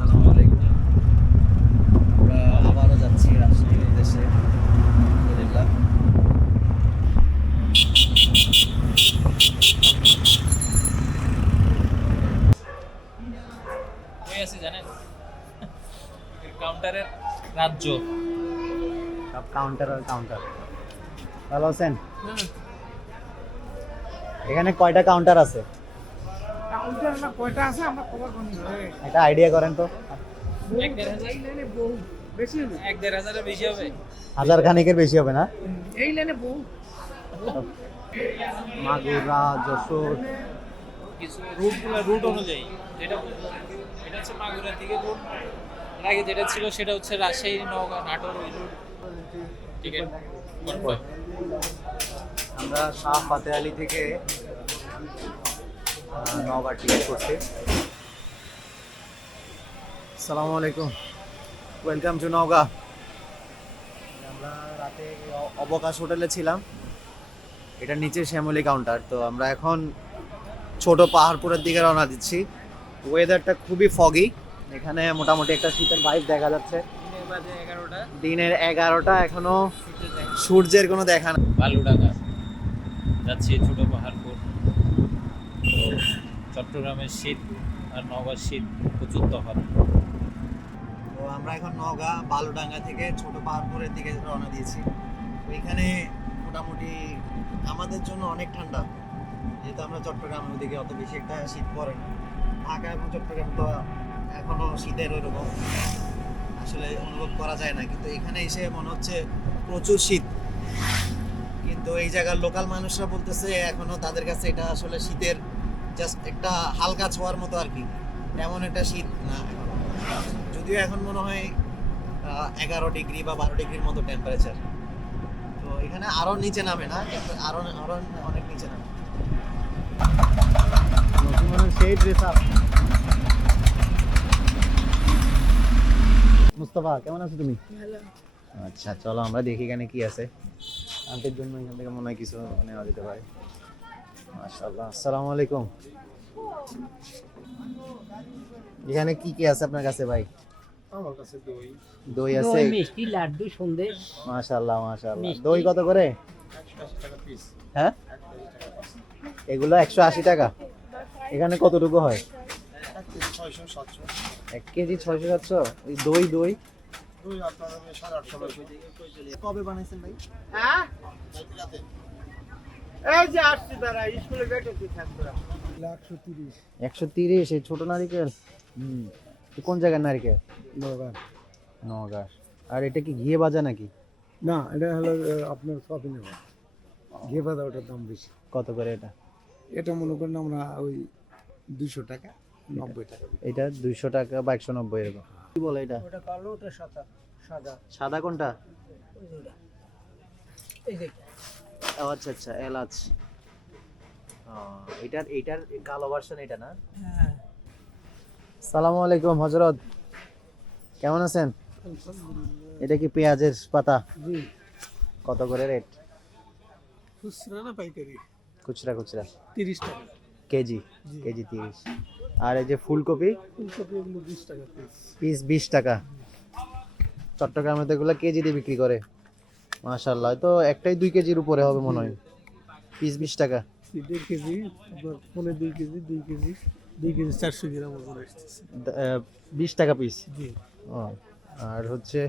আসসালামু আলাইকুম। আমরা আবারও যাচ্ছি রাজশাহীর উদ্দেশ্যে। আলহামদুলিল্লাহ। কই আছি জানেন? কাউন্টারের রাজ্য। সব কাউন্টার আর কাউন্টার। ভালো আছেন? এখানে কয়টা কাউন্টার আছে? কাউন্টার না কয়টা আছে আমরা খবর করি এটা আইডিয়া করেন তো। এক দেড় হাজার, এই লাইনে বহু বেশি হবে এক দেড় হাজারের বেশি হবে। হাজার খানিকের বেশি হবে না? এই লাইনে বহু মাগুরা, যশোর। কিছু রুট অনুযায়ী যেটা এটা হচ্ছে মাগুরা থেকে রুট, এর আগে যেটা ছিল সেটা হচ্ছে রাজশাহী, নওগাঁ, নাটোর ওই রুট। Ticket confirm. আমরা শাহ ফাতে আলী থেকে নওগাঁ টিকিট করছি। আসসালামু আলাইকুম, ওয়েলকাম টু নওগাঁ। আমরা রাতে অবকাশ হোটেলে ছিলাম, এটার নিচে শ্যামলী কাউন্টার। তো আমরা এখন ছোট পাহাড়পুরের দিকে রওনা দিচ্ছি। ওয়েদারটা খুবই ফগি, এখানে মোটামুটি একটা শীতের ভাইব দেখা যাচ্ছে। দিনের বাজে 11টা, দিনের 11টা, এখনো সূর্যের কোনো দেখা না। বালুডাঙ্গা যাচ্ছি, ছোট পাহাড়পুর। তো চট্টগ্রামের শীত আর নওগাঁর শীত প্রচুর তফাৎ। তো আমরা এখন নওগাঁ বালুডাঙ্গা থেকে ছোট পাহাড়পুরের দিকে রওনা দিয়েছি। তো এখানে মোটামুটি আমাদের জন্য অনেক ঠান্ডা, যেহেতু আমরা চট্টগ্রামের ওদিকে অত বেশি একটা শীত পড়ে না। ঢাকা এবং চট্টগ্রাম তো এখনো শীতের ওইরকম আসলে অনুভব করা যায় না, কিন্তু এখানে এসে মনে হচ্ছে প্রচুর শীত। কিন্তু এই জায়গার লোকাল মানুষরা বলতেছে এখনো তাদের কাছে এটা আসলে শীতের জাস্ট একটা হালকা ছোঁয়ার মতো আর কি, তেমন একটা শীত না এখনো। যদিও এখন মনে হয় 11 ডিগ্রি বা 12 ডিগ্রির মতো টেম্পারেচার। তো এখানে আরো নিচে নামে না, আরো আরো অনেক নিচে নামে। সেই ড্রেস আপ। মুস্তাফা, কেমন আছো তুমি? ভালো আচ্ছা, চলো আমরা দেখি এখানে কি আছে। আন্টির জন্য এখান থেকে মনে হয় কিছু নেওয়া যেতে পারে। মাশাআল্লাহ। আসসালামু আলাইকুম। এখানে কি কি আছে আপনার কাছে ভাই? আমার কাছে দই দই আছে, মিষ্টি লাড্ডু সন্দেশ মাশাআল্লাহ মাশাআল্লাহ। মিষ্টি। দই কত করে? 180 টাকা পিস হ্যাঁ, এগুলো 180 টাকা। এখানে কতটুকু হয়? 600 700 1 কেজি 600-700। এই দই দই দই আপনার 850 কবে বানাইছেন ভাই? হ্যাঁ এই যে আসছি দাঁড়া স্কুলে বেটে কি থাকবে 130 130। এই ছোট নারকেল। কোন জায়গার নারকেল? নগর নওগাঁ। আর এটা কি ঘিয়ে ভাজা নাকি? না এটা হলো আপনার শপিং এ ঘিয়ে বাদা ওটার দাম বেশি। কত করে এটা? এটা মনে করেন আমরা ওই 200 টাকা 90 টাকা। এটা 200 টাকা বা 190 এরকম। কি বলে এটা? ওটা কালো ওটা সাদা সাদা সাদা কোনটা? ওই যে ওটা। এই যে ও আচ্ছা আচ্ছা, এলাচ। এটার এটার কালো ভার্সন এটা না? হ্যাঁ সালামু আলাইকুম হযরত, কেমন আছেন? এটা কি পেঁয়াজের পাতা? জি কত করে রেট? খুচরা না পাইকারি? খুচরা খুচরা 30 টাকা কেজি। জি। কেজি 30। আর এই যে ফুলকপি ফুলকপি এগুলো 20 টাকা পিস। পিস 20 টাকা। চট্টগ্রামে তো এগুলো কেজি দিয়ে বিক্রি করে। মাশাআল্লাহ, তো একটাই 2 কেজির উপরে হবে মনে হয়। পিস 20 টাকা। 1.5 কেজি আপনার পৌনে 2 কেজি 2 কেজি 2 কেজি 400 গ্রাম ওজন আসতেছে। 20 টাকা পিস। জি ও, আর হচ্ছে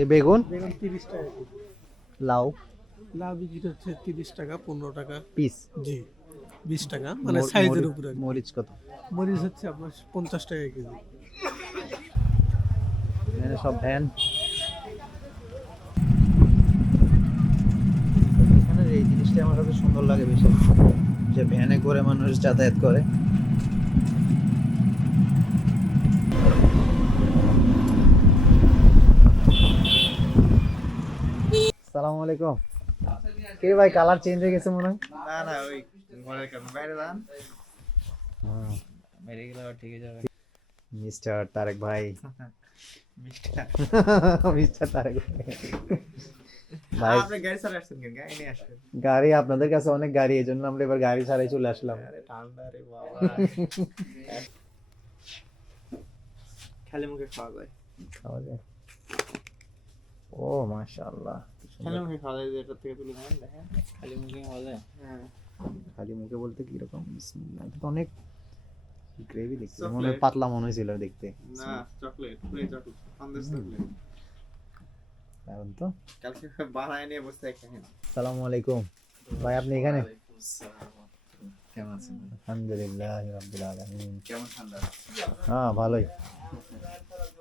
এই বেগুন, বেগুন 30 টাকা কেজি। লাউ লাউ বিক্রি হচ্ছে 30 টাকা 15 টাকা। পিস। জি 20 টাকা মানে সাইজের উপরে। মরিচ কত? মরিচ হচ্ছে আপনার 50 টাকা কেজি। এখানে সব ভ্যান। এখানে এই জিনিসটা আমার কাছে সুন্দর লাগে বেশি, যে ভ্যানে করে মানুষ যাতায়াত করে। আসসালামু আলাইকুম। কে ভাই, কালার চেঞ্জ হয়ে গেছে মনে হয়। না না, ওই ঘরের কারণে বাইরে যান, বাইরে গেলে আবার ঠিক হয়ে যাবে। মিস্টার তারেক ভাই। মিষ্টিটা মিস্টার তারেক ভাই, আপনি গাড়ি ছাড়া আসছেন কেন? গাড়ি নিয়ে আসবেন। গাড়ি আপনাদের কাছে অনেক গাড়ি, এই জন্য আমরা এবার গাড়ি ছাড়াই চলে আসলাম। আরে ঠান্ডা রে বাবা। খালি মুখে খাওয়া যায়। খাওয়া যায়। ও মাশাআল্লাহ, খালি মুখে খাওয়া যায়, এটা থেকে তুলে নেন দেখেন। খালি মুখে খাওয়া যায়। হ্যাঁ, খালি মুখে বলতে কি রকম? বিসমিল্লাহ। এটা তো অনেক গ্রেভি দেখতে মনে হয়, Chocolate. পাতলা মনে হয়েছিল দেখতে। না chocolate, play chocolate, Sandesh chocolate. কারণ তো কালকে বানায় নিয়ে বসে দেখেন। আসসালামু আলাইকুম ভাই, আপনি এখানে? কেমন আছেন? আলহামদুলিল্লাহ রাব্বিল আলামিন। কেমন ঠান্ডা? হ্যাঁ ভালোই।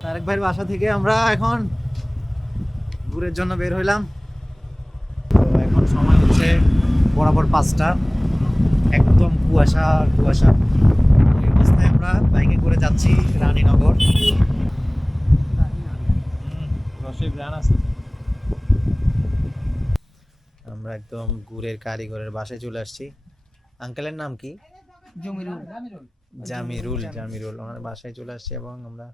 তারেক ভাইয়ের বাসা থেকে আমরা এখন ঘুরের জন্য বের হইলাম। তো এখন সময় হচ্ছে বরাবর 5টা, একদম কুয়াশা আর কুয়াশা। এই অবস্থায় আমরা বাইকে করে যাচ্ছি রানীনগর। রসের গ্রান আছে। আমরা একদম গুড়ের কারিগরের বাসায় চলে আসছি। আঙ্কেলের নাম কি? জামিরুল। ওনার বাসায় চলে আসছি এবং আমরা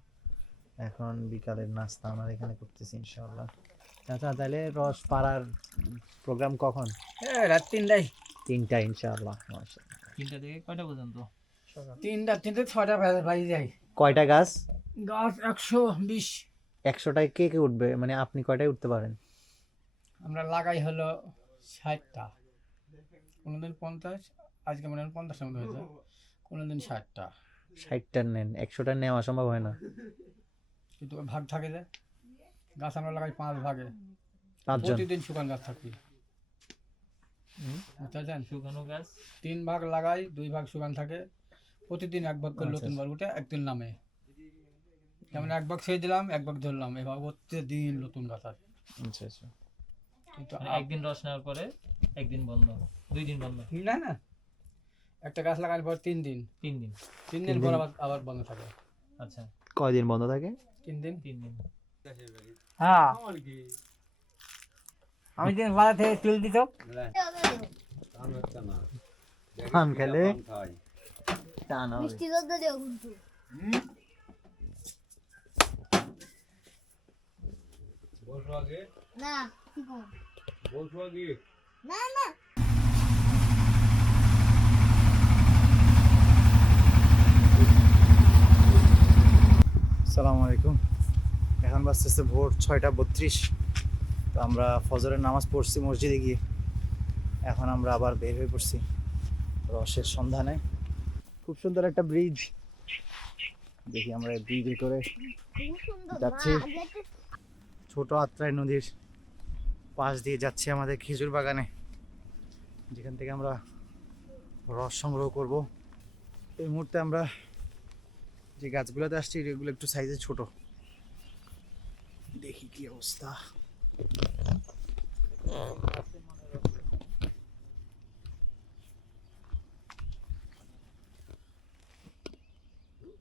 এখন বিকালের নাস্তা আমরা এখানে করতেছি ইনশাআল্লাহ। আচ্ছা তাহলে রস পাড়ার প্রোগ্রাম কখন? রাত 3টায়। 3টা ইনশাআল্লাহ। মাশাআল্লাহ। 3টা থেকে কয়টা পর্যন্ত? 3টা থেকে 6টা বাজে যায়। কয়টা গাছ? গাছ 120। 100টায় কে কে উঠবে, মানে আপনি কয়টায় উঠতে পারেন? আমরা লাগাই হলো 60টা, কোনোদিন 50, আজকে মনে হয় 50টার মতো হয়েছে, কোনোদিন 60টা। 60টা নেন, 100টা নেওয়া সম্ভব হয় না। কিন্তু ভাগ থাকে যে গাছ আমরা লাগাই 5 ভাগে, 5 জন। প্রতিদিন শুকান গাছ থাকবে, বুঝতে শুকনো গাছ 3 ভাগ লাগাই, 2 ভাগ শুকান থাকে, প্রতিদিন 1 ভাগ করে নতুন বার উঠে একদিন নামে। যেমন 1 ভাগ ছেড়ে দিলাম, 1 ভাগ ধরলাম, এভাবে প্রতিদিন নতুন গাছ আছে। আচ্ছা আচ্ছা। কিন্তু মানে একদিন রস নেওয়ার পরে একদিন বন্ধ, 2 দিন বন্ধ, না একটা গাছ লাগানোর পর 3 দিন, 3 দিন। 3 দিন পর আবার বন্ধ থাকে। আচ্ছা, কয়দিন বন্ধ থাকে? 3 দিন। 3 দিন। হ্যাঁ, আমি দিন বাজার থেকে তুল দিত। পান খেলে টান হবে। মিষ্টি দুধ দেও কিন্তু না কি কম না না আসসালামু আলাইকুম। এখন বাজতেছে ভোর 6:32। তো আমরা ফজরের নামাজ পড়ছি মসজিদে গিয়ে, এখন আমরা আবার বের হয়ে পড়ছি রসের সন্ধানে। খুব সুন্দর একটা ব্রিজ, দেখি আমরা এই ব্রিজে করে খুব সুন্দর যাচ্ছি। মা, আগে একটা ছোট আত্রাই নদীর পাশ দিয়ে যাচ্ছি আমাদের খেজুর বাগানে, যেখান থেকে আমরা রস সংগ্রহ করব। এই মুহূর্তে আমরা যে গাছগুলোতে আসছি এগুলো একটু সাইজে ছোট, দেখি কি অবস্থা।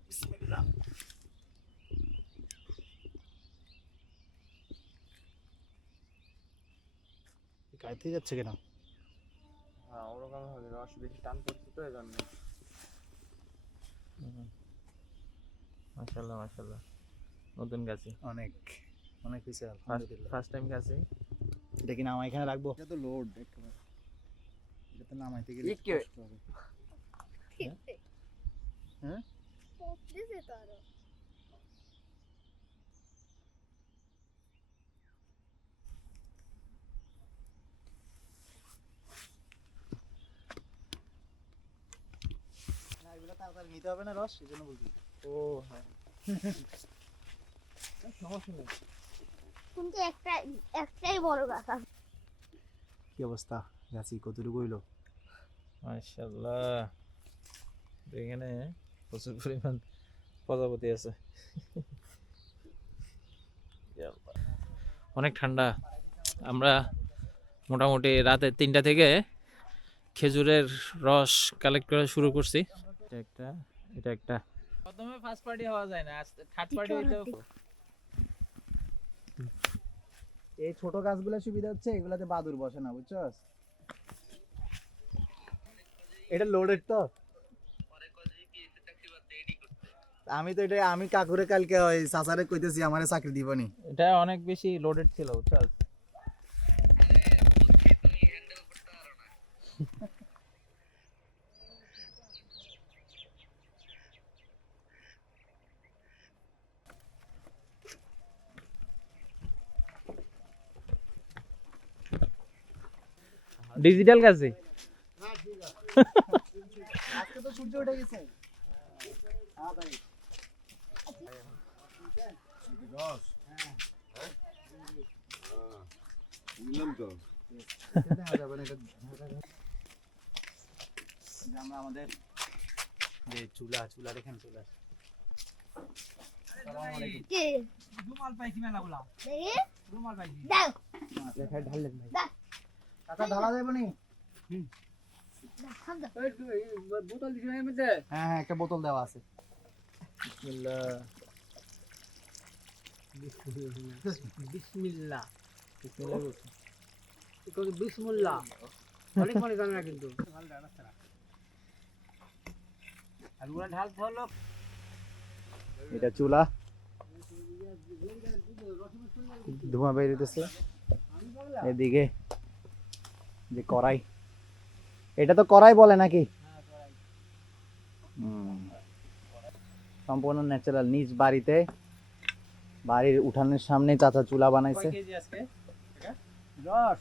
বিসমিল্লাহ। গাইতে যাচ্ছে কেন? হ্যাঁ ওরকম হবে, রস বেশি টান পড়ছে তো এজন্য। মাশাআল্লাহ নতুন গাছে অনেক অনেক হয়েছে আলহামদুলিল্লাহ। ফার্স্ট টাইম গাছে। এটা কি নামা এখানে রাখবো? এটা তো লোড একেবারে, এটা তো নামাইতে গেলে কি কষ্ট হবে। হ্যাঁ পড়তেছে তো আরো। না এগুলো তাড়াতাড়ি নিতে হবে না রস, এই জন্য বলছি। ও হ্যাঁ, সমস্যা নেই। কিন্তু একটাই বড় গাছ আছে। কি অবস্থা গাছি কতটুকু হইলো? মাশাআল্লাহ, এখানে প্রচুর পরিমাণ প্রজাপতি আছে। অনেক ঠান্ডা। আমরা মোটামুটি রাতে 3টা থেকে খেজুরের রস কালেক্ট করা শুরু করছি। এটা একটা প্রথমে ফার্স্ট পার্টি হওয়া যায় না, থার্ড পার্টি হইতে হবে। এই ছোট গাছগুলো সুবিধা হচ্ছে এগুলাতে বাদুর বসে না, বুঝছস? এটা লোডেড তো। আমি তো এটা আমি কাকুরে কালকে ওই চাচারে কইতেছি আমারে চাকরি দিবনি। এটা অনেক বেশি লোডেড ছিল, বুঝছো? ডিজিটাল কাছে আজকে তো সূর্য উঠে গেছে। আমরা আমাদের যে চুলা এখানে চুলা কে রুমাল পাইছি মেলাগুলা দেখি রুমাল পাইছি দাও ঢাললেন ভাই দাও কাকা ঢালা যাবে নি? দাও বোতল দিছি এর মধ্যে হ্যাঁ একটা বোতল দেওয়া আছে। বিসমিল্লাহ বিসমিল্লাহ বিসমিল্লাহ বলছি। বিসমুল্লাহ অনেক মনে জানে না কিন্তু আর ওরা ঢালতে হলো এটা চুলা ধোঁয়া বেরিয়েছে এদিকে যে কড়াই এটা তো কড়াই বলে নাকি সম্পূর্ণ ন্যাচারাল নিজ বাড়িতে বাড়ির উঠানের সামনে চাচা চুলা বানাইছে কেজি আজকে রস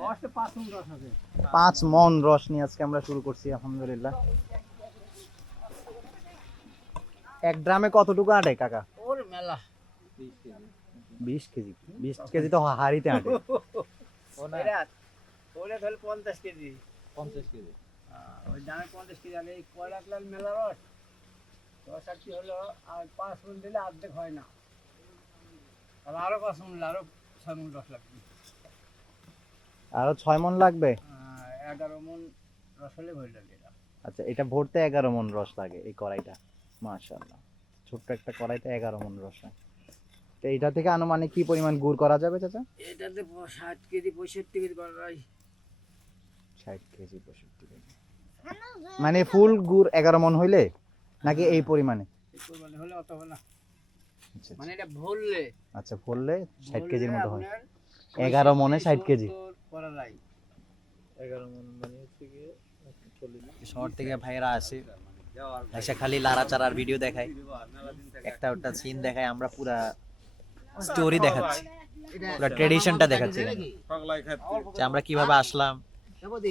রসে 5 মণ রস আছে 5 মণ রস নিয়ে আজকে আমরা শুরু করছি আলহামদুলিল্লাহ। এক ড্রামে কতটুকু আটে কাকা? ওর মেলা 20 কেজি 20 কেজি তো হাড়িতে আটে। ওরে ধরে 50 কেজি 50 কেজি ওই দামে 50 কেজি আগে কয় লাখ লাখ মেলা রস রস আর কি হলো আর 5 মণ দিলে অর্ধেক হয় না আর আরো 5 মণ আরো 6 মণ রস লাগবে আরো 6 মণ লাগবে। 11 মণ রস হলে হয়ে যাবে এটা আচ্ছা এটা ভরতে 11 মণ রস লাগে এই কড়াইটা মাশাআল্লাহ ছোট্ট একটা কড়াইতে 11 মণ রস হয়। তো এটা থেকে আনুমানিক কি পরিমাণ গুড় করা যাবে চাচা? এটাতে 60 কেজি 65 কেজি করা যায় 60 কেজি 65 কেজি মানে ফুল গুড় 11 মণ হইলে নাকি এই পরিমাণে? এই পরিমাণে হলে অত হবে না আচ্ছা মানে এটা ভরলে আচ্ছা ভরলে 60 কেজির মতো হয়। আপনার 11 মণে 60 কেজি করা যায় 11 মণ মানে হচ্ছে কি 40 শহর থেকে ভাইরা আসে এসে খালি লাড়াচাড়ার ভিডিও দেখায়, একটা ওটা সিন দেখায়, আমরা পুরা স্টোরি দেখাচ্ছি, পুরা ট্রেডিশনটা দেখাচ্ছি যে আমরা কিভাবে আসলাম,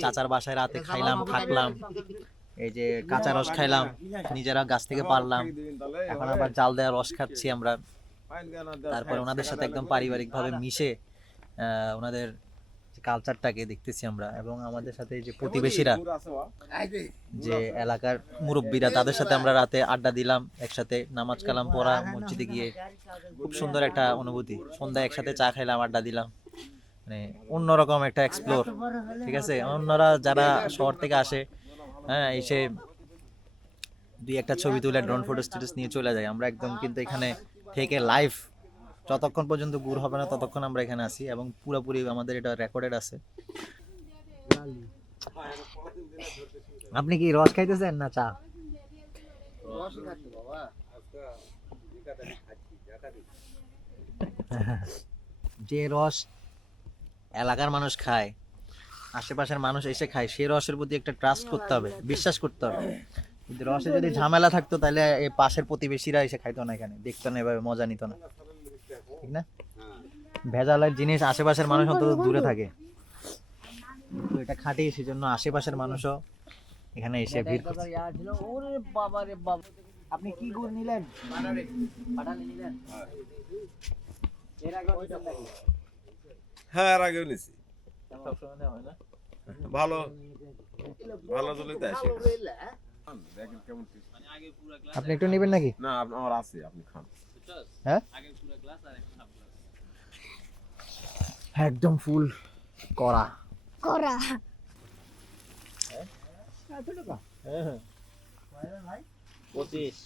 চাচার বাসায় রাতে খাইলাম থাকলাম, এই যে কাঁচা রস খাইলাম, নিজেরা গাছ থেকে পারলাম, এখন আবার জাল দেওয়া রস খাচ্ছি আমরা। তারপরে ওনাদের সাথে একদম পারিবারিকভাবে মিশে ওনাদের কালচারটাকে দেখতেছি আমরা, এবং আমাদের সাথে যে প্রতিবেশীরা, যে এলাকার মুরব্বীরা, তাদের সাথে আমরা রাতে আড্ডা দিলাম, একসাথে নামাজ কালাম পড়া, মসজিদে গিয়ে খুব সুন্দর একটা অনুভূতি। সন্ধ্যায় একসাথে চা খাইলাম, আড্ডা দিলাম, মানে অন্যরকম একটা এক্সপ্লোর। ঠিক আছে, অন্যরা যারা শহর থেকে আসে, হ্যাঁ, এসে দুই একটা ছবি তুলে ড্রোন ফটো স্ট্যাটাস নিয়ে চলে যায়, আমরা একদম কিন্তু এখানে থেকে লাইভ যতক্ষণ পর্যন্ত গুড় হবে না ততক্ষণ আমরা এখানে আছি, এবং পুরোপুরি আমাদের এটা রেকর্ডেড আছে। আপনি কি রস খাইতেছেন না চা? যে রস এলাকার মানুষ খায়, আশেপাশের মানুষ এসে খায়, সেই রসের প্রতি একটা ট্রাস্ট করতে হবে, বিশ্বাস করতে হবে। কিন্তু রসে যদি ঝামেলা থাকতো তাহলে এই পাশের প্রতিবেশীরা এসে খাইতো না, এখানে দেখতো না, এভাবে মজা নিত না, ঠিক না? ভেজালের জিনিস আশেপাশের মানুষ অন্তত দূরে থাকে, তো এটা খাঁটি, সেজন্য আশেপাশের মানুষও এখানে এসে ভিড় করছে। ওরে বাবা রে বাবা, আপনি কি গুড় নিলেন? পাঠালি নিলেন এর আগে ওইটা নাকি হ্যাঁ এর আগেও নিছি, সবসময় নেওয়া হয় না। ভালো ভালো জলিতে আসে। দেখেন কেমন taste। আপনি একটু নেবেন নাকি? না আমার আছে, আপনি খান। হ্যাঁ একদম ফুল করা করা হ্যাঁ 25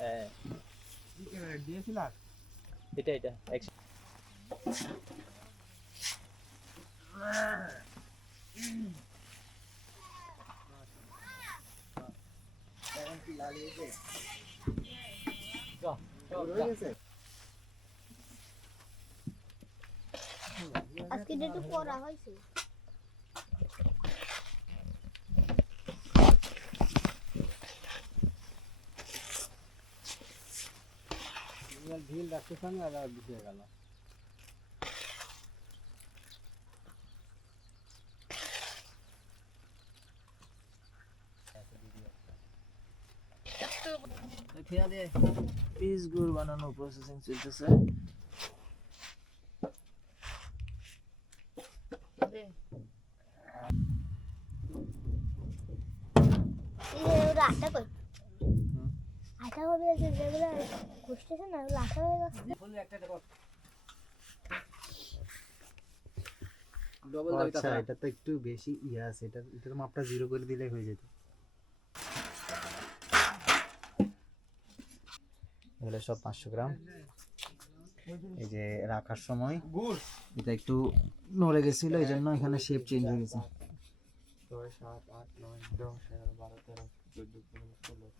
হ্যাঁ দিয়েছিল এটা এটা আজকে যেটু করা হয়েছে ঢিল রাখতে সঙ্গে আর দিতে গেল পিস গুড় বানানো প্রসেসিং চলতেছে। আটা কই আটা হবে যেগুলো ঘুষতেছে না ওগুলো আটা হয়ে গেছে। আচ্ছা এটা তো একটু বেশি ইয়ে আছে, এটার মাপটা 0 করে দিলে হয়ে যেত। এগুলো সব 500 গ্রাম। এই যে রাখার সময় এটা একটু নড়ে গেছিল, এই জন্য এখানে শেপ চেঞ্জ হয়ে গেছে। 6, 7, 8, 9, 10, 11, 12, 13, 14, 15, 16।